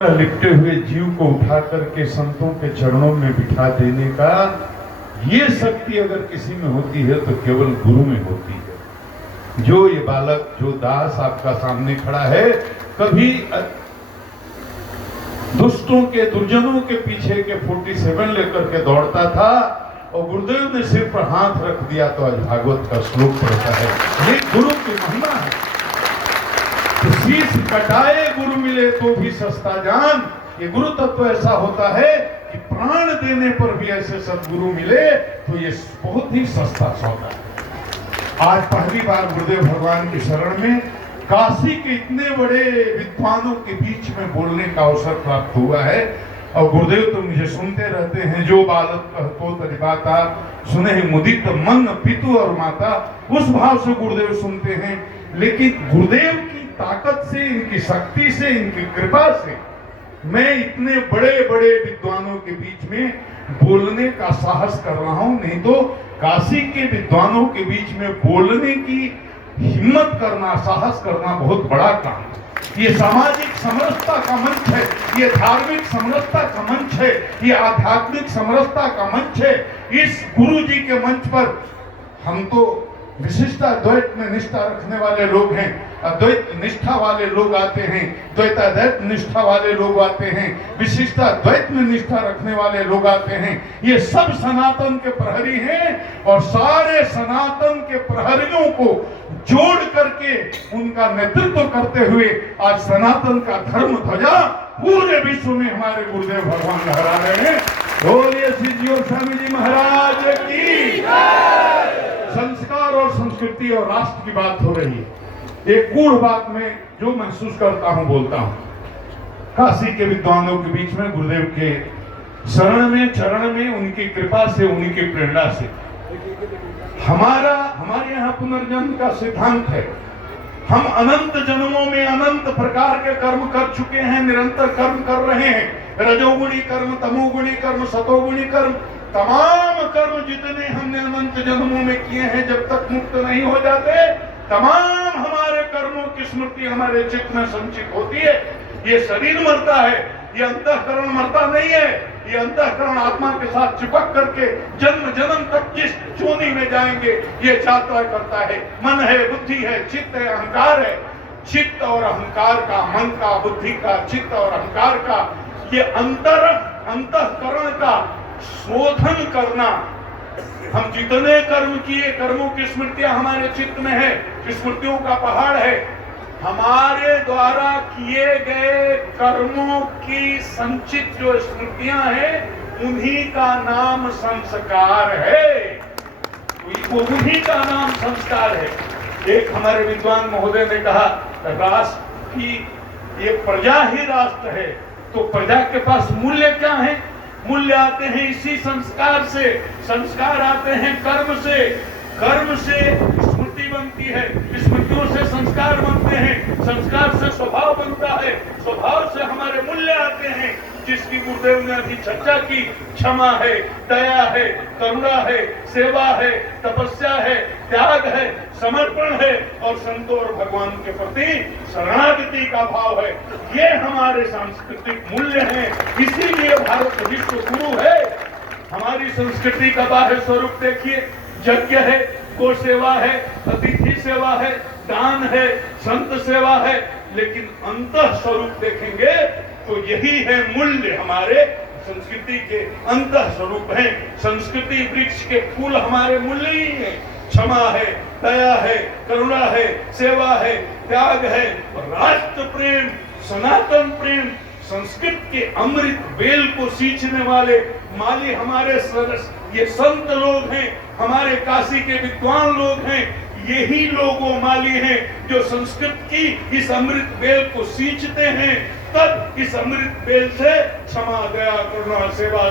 लिपटे हुए जीव को उठा करके संतों के चरणों में बिठा देने का ये शक्ति अगर किसी में होती है तो केवल गुरु में होती है। जो ये बालक, जो दास आपका सामने खड़ा है, कभी दुष्टों के, दुर्जनों के पीछे के 47 लेकर के दौड़ता था और गुरुदेव ने सिर पर हाथ रख दिया तो आज भागवत का श्लोक पढ़ता है। ये गुरु की महिमा है। तो शीश कटाए गुरु मिले तो भी सस्ता जान। ये गुरु तत्व ऐसा होता है कि प्राण देने पर भी ऐसे सदगुरु मिले तो ये बहुत ही सस्ता सौदा है। आज पहली बार गुरुदेव भगवान की शरण में काशी के इतने बड़े विद्वानों के बीच में बोलने का अवसर प्राप्त हुआ है। और गुरुदेव तो मुझे सुनते रहते हैं, जो बालक कहतो तरि बाता, सुने ही मुदित मन पितु और माता। उस भाव से गुरुदेव सुनते हैं। लेकिन गुरुदेव की ताकत से, इनकी शक्ति से, इनकी कृपा से मैं इतने बड़े बड़े विद्वानों के बीच में बोलने का साहस कर रहा हूं। नहीं तो काशी के विद्वानों के बीच में बोलने की हिम्मत करना, साहस करना बहुत बड़ा काम है। ये सामाजिक समरसता का मंच है, ये धार्मिक समरसता का मंच है, ये आध्यात्मिक समरसता का मंच है। इस गुरु जी के मंच पर हम तो विशिष्ट अद्वैत में निष्ठा रखने वाले लोग हैं, अद्वैत निष्ठा वाले लोग आते हैं, द्वैताद्वैत निष्ठा वाले लोग आते हैं, विशिष्ट अद्वैत में निष्ठा रखने वाले लोग आते हैं। ये सब सनातन के प्रहरी हैं और सारे सनातन के प्रहरियों को जोड़ करके उनका नेतृत्व करते हुए आज सनातन का धर्म ध्वजा पूरे विश्व में हमारे गुरुदेव भगवान लहरा रहे हैं। बोलिए श्री जीव स्वामी जी महाराज की। संस्कार और संस्कृति और राष्ट्र की बात हो रही है। एक गूढ़ बात में जो महसूस करता हूं बोलता हूं। काशी के विद्वानों के बीच में गुरुदेव के शरण में, चरण में, उनकी कृपा से, उनकी प्रेरणा से हमारे यहाँ पुनर्जन्म का सिद्धांत है। हम अनंत जन्मों में अनंत प्रकार के कर्म कर चुके हैं, निरंतर कर्म कर रहे हैं। रजोगुणी कर्म, तमोगुणी कर्म, सतोगुणी कर्म, तमाम कर्म जितने हमने अनंत जन्मों में किए हैं, जब तक मुक्त नहीं हो जाते तमाम हमारे कर्मों की स्मृति हमारे चित्त में संचित होती है। ये शरीर मरता है, ये अंतःकरण मरता नहीं है। ये अंतःकरण आत्मा के साथ चिपक करके जन्म जन्म तक जिस जोनी में जाएंगे ये यात्रा करता है। मन है, बुद्धि है, चित्त है, अहंकार है। चित्त और अहंकार का, मन का, बुद्धि का, चित्त और अहंकार का ये अंतःकरण का शोधन करना। हम जितने कर्म किए, कर्मों की स्मृतियां हमारे चित्त में है, स्मृतियों का पहाड़ है। हमारे द्वारा किए गए कर्मों की संचित जो स्मृतियां हैं उन्हीं का नाम संस्कार है। वो उन्हीं का नाम संस्कार है। एक हमारे विद्वान महोदय ने कहा, राष्ट्र की ये प्रजा ही राष्ट्र है, तो प्रजा के पास मूल्य क्या है? मूल्य आते हैं इसी संस्कार से। संस्कार आते हैं कर्म से, कर्म से स्मृति बनती है, स्मृतियों से संस्कार बनते हैं, संस्कार से स्वभाव बनता है, स्वभाव से हमारे मूल्य आते हैं, जिसकी गुरुदेव ने अभी चर्चा की। क्षमा है, दया है, करुणा है, सेवा है, तपस्या है, त्याग है, समर्पण है और संतों और भगवान के प्रति शरणागति का भाव है। ये हमारे सांस्कृतिक मूल्य हैं। इसीलिए भारत विश्व गुरु है। हमारी संस्कृति का बाह्य स्वरूप देखिए, यज्ञ है, गो सेवा है, अतिथि सेवा है, दान है, संत सेवा है। लेकिन अंतः स्वरूप देखेंगे तो यही है मूल्य हमारे संस्कृति के अंतः स्वरूप हैं। संस्कृति वृक्ष के फूल हमारे मूल्य ही हैं। क्षमा है, दया है, करुणा है, सेवा है, त्याग है और राष्ट्र प्रेम, सनातन प्रेम। संस्कृत के अमृत बेल को सींचने वाले माली हमारे ये संत लोग हैं, हमारे काशी के विद्वान लोग हैं। यही लोगों माली हैं जो संस्कृत की इस अमृत बेल को सींचते हैं। तब इस अमृत बेल से क्षमा, दया, करुणा, सेवा